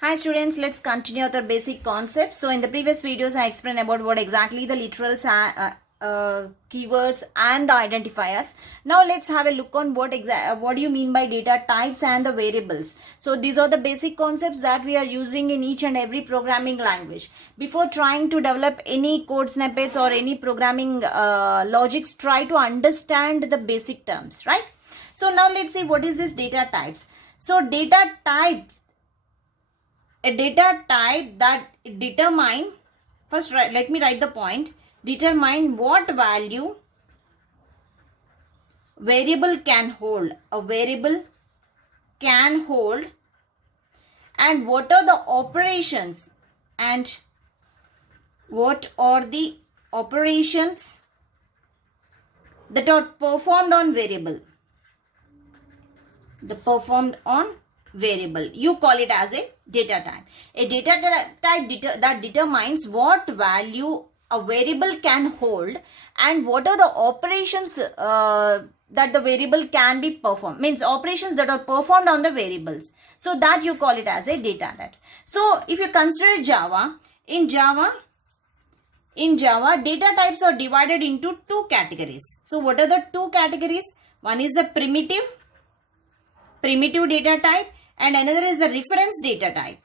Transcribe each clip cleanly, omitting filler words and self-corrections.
Hi students, let's continue with our basic concepts. So in the previous videos, I explained about what exactly the literals are, keywords and the identifiers. Now let's have a look on what do you mean by data types and the variables. So these are the basic concepts that we are using in each and every programming language. Before trying to develop any code snippets or any programming logics, try to understand the basic terms, right? So now let's see what is this data types. So data types, a data type that determine, first let me write the point, determine what value variable can hold, a variable can hold, and what are the operations and what are the operations that are performed on variable, you call it as a data type. A data type that determines what value a variable can hold and what are the operations that the variable can be performed, means operations that are performed on the variables. So that you call it as a data types. So if you consider Java, in Java data types are divided into two categories. So what are the two categories? One is the primitive data type and another is the reference data type.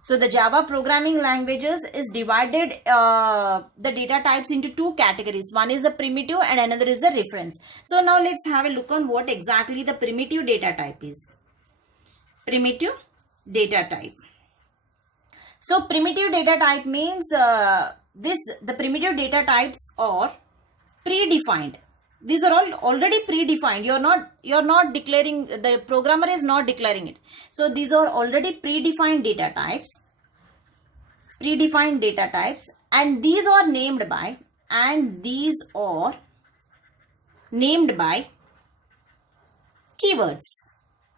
So the Java programming languages is divided the data types into two categories. One is the primitive and another is the reference. So now let's have a look on what exactly the primitive data type is. Primitive data type. So primitive data type means the primitive data types are predefined. These are all already predefined. You're not declaring, the programmer is not declaring it. So these are already predefined data types. And these are named by keywords.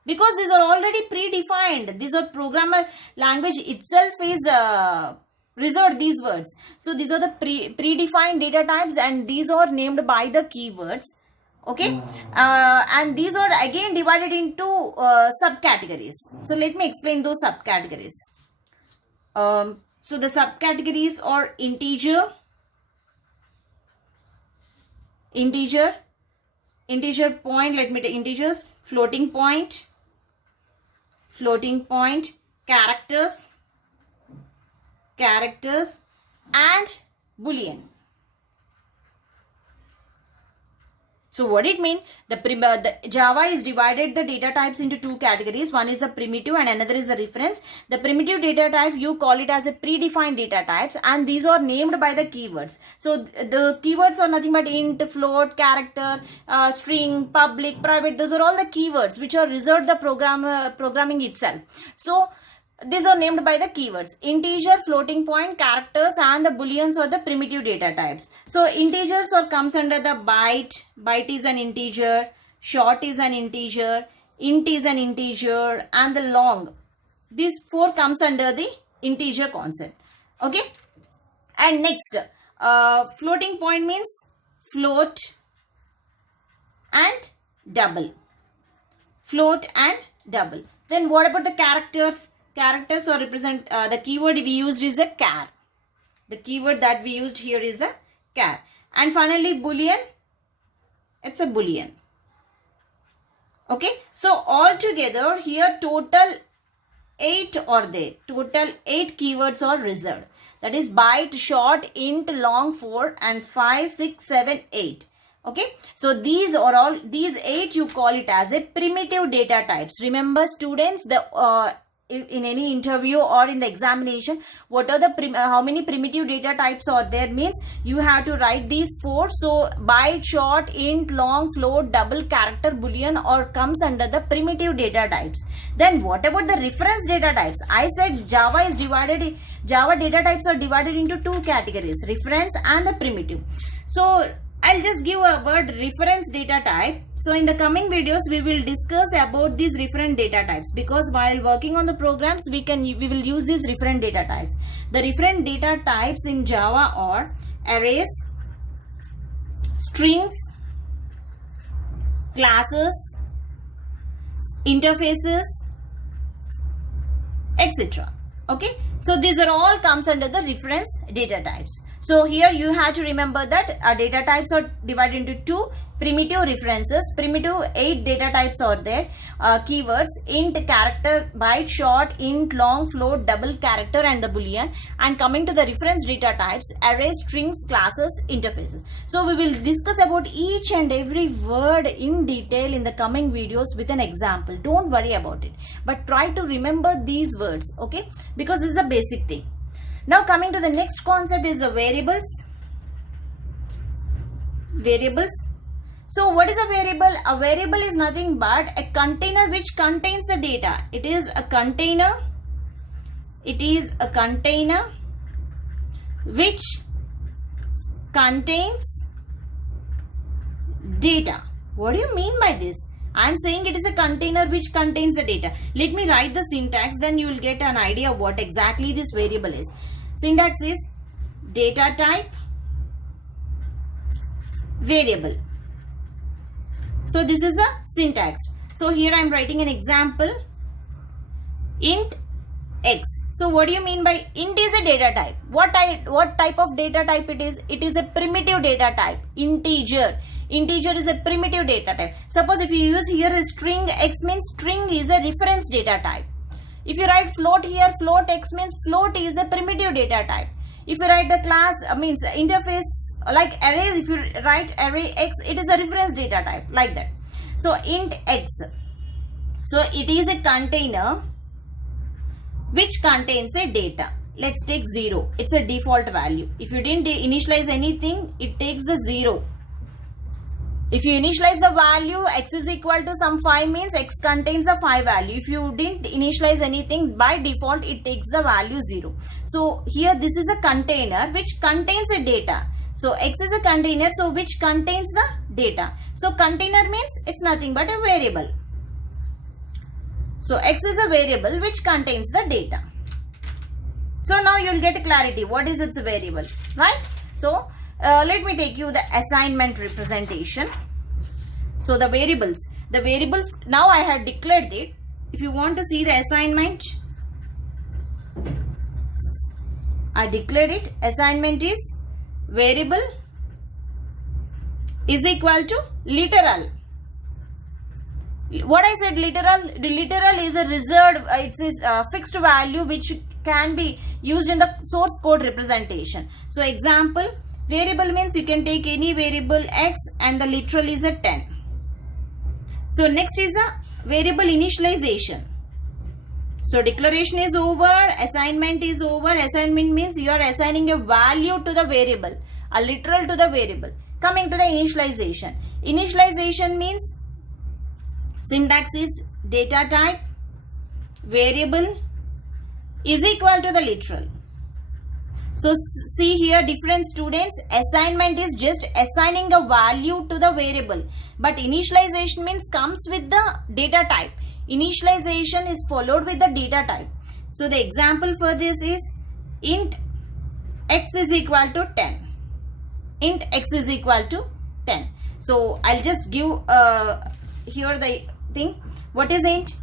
Because these are already predefined. These are programmer language itself is reserved these words. So these are the predefined data types and these are named by the keywords. Okay. And these are again divided into subcategories. So let me explain those subcategories. So the subcategories are integer point, let me take integers, floating point, characters and boolean. So what it means, the Java is divided the data types into two categories. One is the primitive and another is the reference. The primitive data type, you call it as a predefined data types and these are named by the keywords. So the keywords are nothing but int, float, character, string, public, private. Those are all the keywords which are reserved the programming itself. So these are named by the keywords. Integer, floating point, characters and the booleans are the primitive data types. So integers comes under the byte is an integer, short is an integer, int is an integer and the long. These four comes under the integer concept. Okay. And next, floating point means float and double. Then what about the characters? Characters or represent the keyword we used is a char. The keyword that we used here is a char. And finally boolean, it's a boolean. Okay. So altogether here total 8 are there. Total 8 keywords are reserved. That is byte, short, int, long, 4 and 5, 6, 7, 8. Okay. So these 8 you call it as a primitive data types. Remember students, the in any interview or in the examination, what are the how many primitive data types are there means you have to write these 4. So byte, short, int, long, float, double, character, boolean or comes under the primitive data types. Then what about the reference data types? I said Java data types are divided into two categories, reference and the primitive. So I'll just give a word reference data type. So in the coming videos we will discuss about these reference data types, because while working on the programs we will use these reference data types. The reference data types in Java are arrays, strings, classes, interfaces, etc. Okay, so these are all comes under the reference data types. So here you have to remember that data types are divided into two: primitive references. Primitive 8 data types are there. Keywords: int, character, byte, short, int, long, float, double, character, and the boolean. And coming to the reference data types: arrays, strings, classes, interfaces. So we will discuss about each and every word in detail in the coming videos with an example. Don't worry about it, but try to remember these words, okay, because this is a basic thing. Now coming to the next concept is the variables. Variables. So what is a variable? A variable is nothing but a container which contains the data. It is a container. It is a container which contains data. What do you mean by this? I am saying it is a container which contains the data. Let me write the syntax, then you will get an idea of what exactly this variable is. Syntax is data type variable. So this is a syntax. So here I am writing an example. Int x. So what do you mean by int is a data type? What type of data type it is? It is a primitive data type. Integer. Integer is a primitive data type. Suppose if you use here a string, x means string is a reference data type. If you write float here, float x means float is a primitive data type. If you write the class means interface like arrays, if you write array x, it is a reference data type, like that. So int x. So it is a container which contains a data. Let's take 0. It's a default value. If you didn't initialize anything, it takes the 0. If you initialize the value x is equal to some 5 means x contains the 5 value. If you didn't initialize anything, by default it takes the value 0. So here this is a container which contains the data. So x is a container, so which contains the data. So container means it's nothing but a variable. So x is a variable which contains the data. So now you will get clarity what is its variable, right? So let me take you the assignment representation. So the variables, the variable, now I have declared it. If you want to see the assignment, I declared it. Assignment is variable is equal to literal. What I said, literal is a reserved, it's a fixed value which can be used in the source code representation. So example, variable means you can take any variable x and the literal is a 10. So next is the variable initialization. So declaration is over, assignment is over. Assignment means you are assigning a value to the variable, a literal to the variable. Coming to the initialization. Initialization means syntax is data type variable is equal to the literal. So see here, different students, assignment is just assigning a value to the variable, but initialization means comes with the data type. Initialization is followed with the data type. So the example for this is int x is equal to 10. Int x is equal to 10. So I'll just give here the thing. What is int?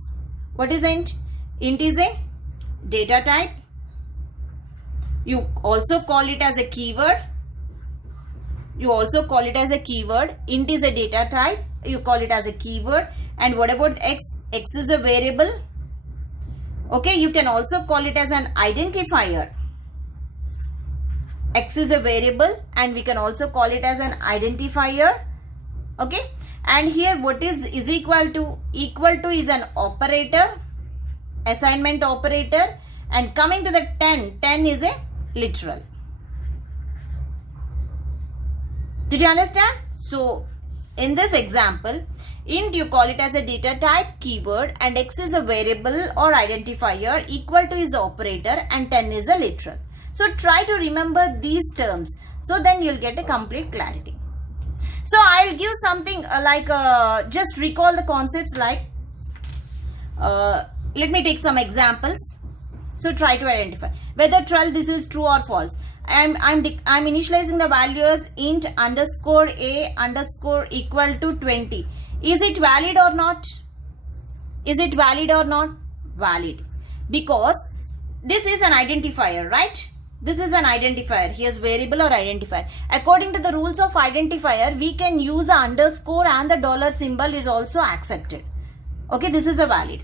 What is int? Int is a data type. You also call it as a keyword. You also call it as a keyword. Int is a data type. You call it as a keyword. And what about x? X is a variable. Okay, you can also call it as an identifier. X is a variable and we can also call it as an identifier. Okay, and here what is equal to? Equal to is an operator, assignment operator, and coming to the 10 is a literal. Did you understand? So in this example, int you call it as a data type keyword and x is a variable or identifier, equal to is the operator and 10 is a literal. So try to remember these terms, so then you'll get a complete clarity. So I'll give something just recall the concepts like let me take some examples. So try to identify whether this is true or false. I'm initializing the values int underscore a underscore equal to 20. Is it valid or not? Is it valid or not? Valid. Because this is an identifier, right? This is an identifier. Here's variable or identifier. According to the rules of identifier, we can use an underscore and the dollar symbol is also accepted. Okay, this is a valid.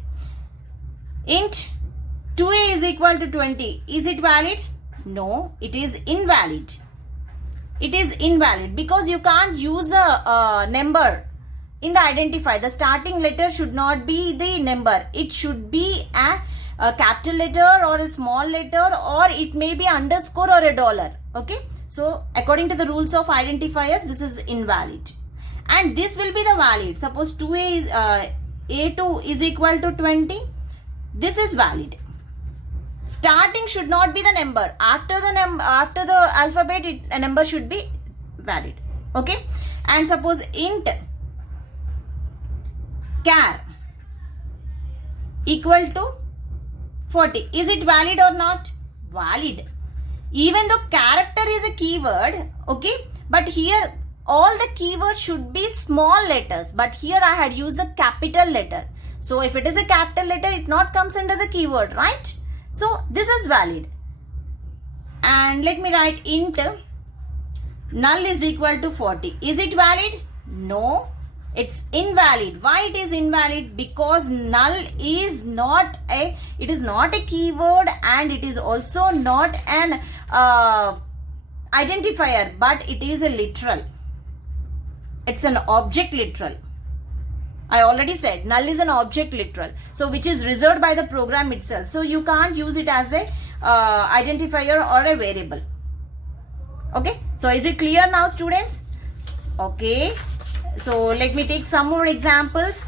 Int 2a is equal to 20. Is it valid? No, it is invalid. It is invalid because you can't use a number in the identifier. The starting letter should not be the number. It should be a capital letter or a small letter, or it may be underscore or a dollar. Okay, so according to the rules of identifiers, this is invalid, and this will be the valid. Suppose 2a is a2 is equal to 20. This is valid. Starting should not be the number. After the alphabet, a number should be valid. Okay, and suppose int char equal to 40. Is it valid or not? Valid. Even though character is a keyword, okay, but here all the keywords should be small letters, but here I had used the capital letter. So if it is a capital letter, it not comes under the keyword, right? So this is valid. And let me write int null is equal to 40. Is it valid? No, it's invalid. Why it is invalid? Because null is not a keyword, and it is also not an identifier, but it is a literal. It's an object literal. I already said null is an object literal, so which is reserved by the program itself. So you can't use it as a identifier or a variable. Okay, so is it clear now, students? Okay, so let me take some more examples,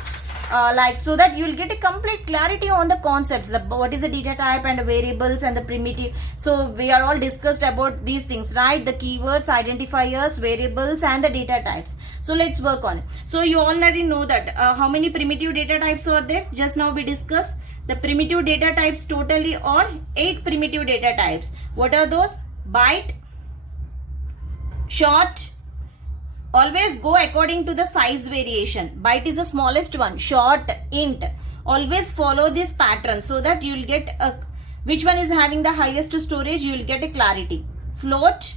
so that you will get a complete clarity on the concepts, what is a data type and variables and the primitive. So we are all discussed about these things, right? The keywords, identifiers, variables and the data types. So let's work on it. So you already know that how many primitive data types are there. Just now we discussed the primitive data types. Totally are 8 primitive data types. What are those? Byte, short. Always go according to the size variation. Byte is the smallest one. Short, int. Always follow this pattern so that you will get which one is having the highest storage. You will get a clarity. Float,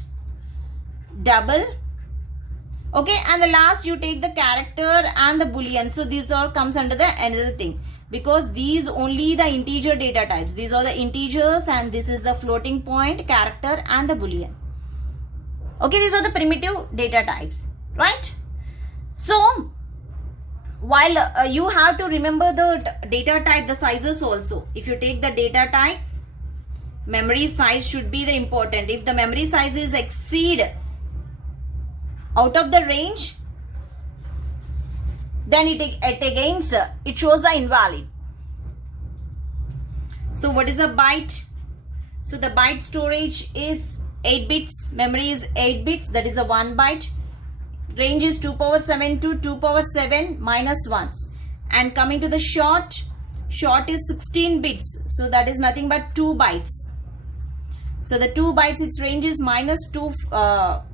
double. Okay, and the last you take the character and the boolean. So these all comes under the another thing, because these only the integer data types. These are the integers, and this is the floating point, character and the boolean. Okay, these are the primitive data types. Right? So, while you have to remember the data type, the sizes also. If you take the data type, memory size should be the important. If the memory size is exceed out of the range, then it shows the invalid. So, what is a byte? So, the byte storage is 8 bits. Memory is 8 bits. That is a 1 byte. Range is 2 power 7 to 2 power 7 minus 1. And coming to the short is 16 bits. So that is nothing but 2 bytes. So the 2 bytes, its range is minus 2 power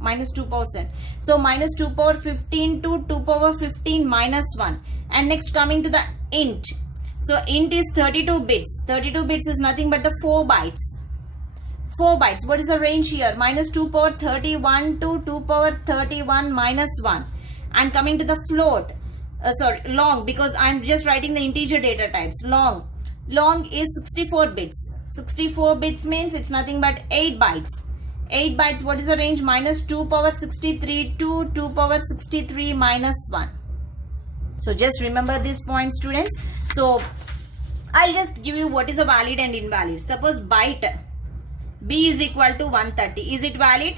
7. So minus 2 power 15 to 2 power 15 minus 1. And next coming to the int. So int is 32 bits. 32 bits is nothing but the 4 bytes. 4 bytes. What is the range here? Minus 2 power 31 to 2 power 31 minus 1. And coming to the float, long, because I'm just writing the integer data types. Long is 64 bits. 64 bits means it's nothing but 8 bytes. 8 bytes, what is the range? Minus 2 power 63 to 2 power 63 minus 1. So just remember this point, students. So I'll just give you what is a valid and invalid. Suppose byte B is equal to 130. Is it valid?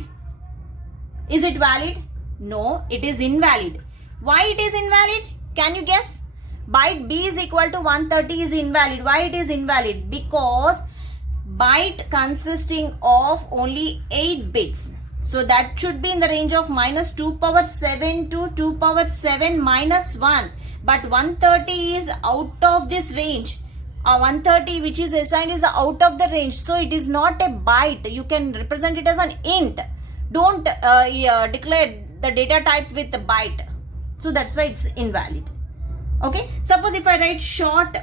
Is it valid? No, it is invalid. Why it is invalid? Can you guess? Byte B is equal to 130 is invalid. Why it is invalid? Because byte consisting of only 8 bits. So that should be in the range of minus 2 power 7 to 2 power 7 minus 1. But 130 is out of this range. 130 which is assigned is out of the range. So it is not a byte. You can represent it as an int. Don't declare the data type with the byte. So that's why it's invalid. Okay. Suppose if I write short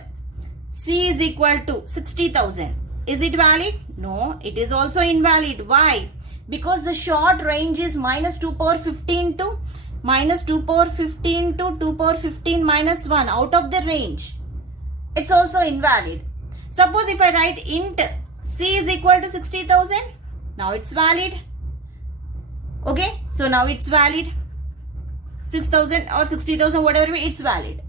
C is equal to 60,000. Is it valid? No, it is also invalid. Why? Because the short range is minus 2 power 15 to minus 2 power 15 to 2 power 15 minus 1 out of the range. It's also invalid. Suppose if I write int c is equal to 60,000, now it's valid. Okay, so now it's valid. 6,000 or 60,000, whatever, it's valid.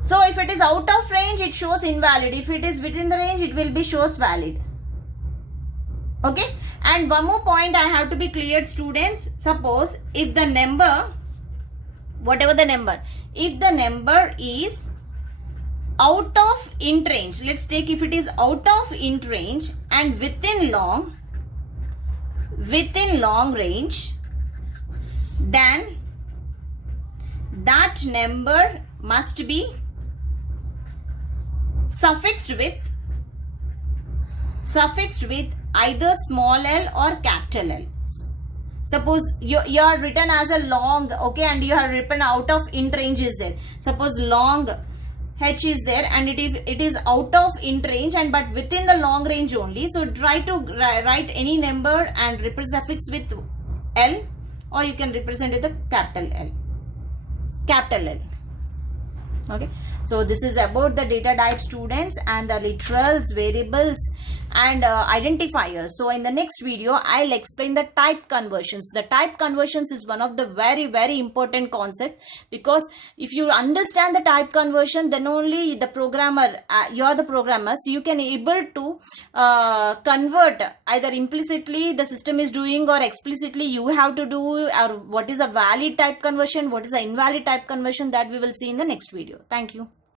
So if it is out of range, it shows invalid. If it is within the range, it will be shows valid. Okay, and one more point I have to be cleared, students. Suppose if the number, whatever the number, if the number is out of int range, let's take if it is out of int range and within long range, then that number must be suffixed with either small l or capital L. Suppose you are written as a long, okay, and you are written out of int range is there. Suppose long h is there and it is out of int range and but within the long range only. So try to write any number and suffix with L, or you can represent with the capital L. Okay, so this is about the data type, students, and the literals, variables, and identifiers. So in the next video, I'll explain the type conversions. The type conversions is one of the very important concept, because if you understand the type conversion, then only the programmer, you are the programmer, so you can able to convert either implicitly the system is doing or explicitly you have to do, or what is a valid type conversion, what is an invalid type conversion, that we will see in the next video. Thank you.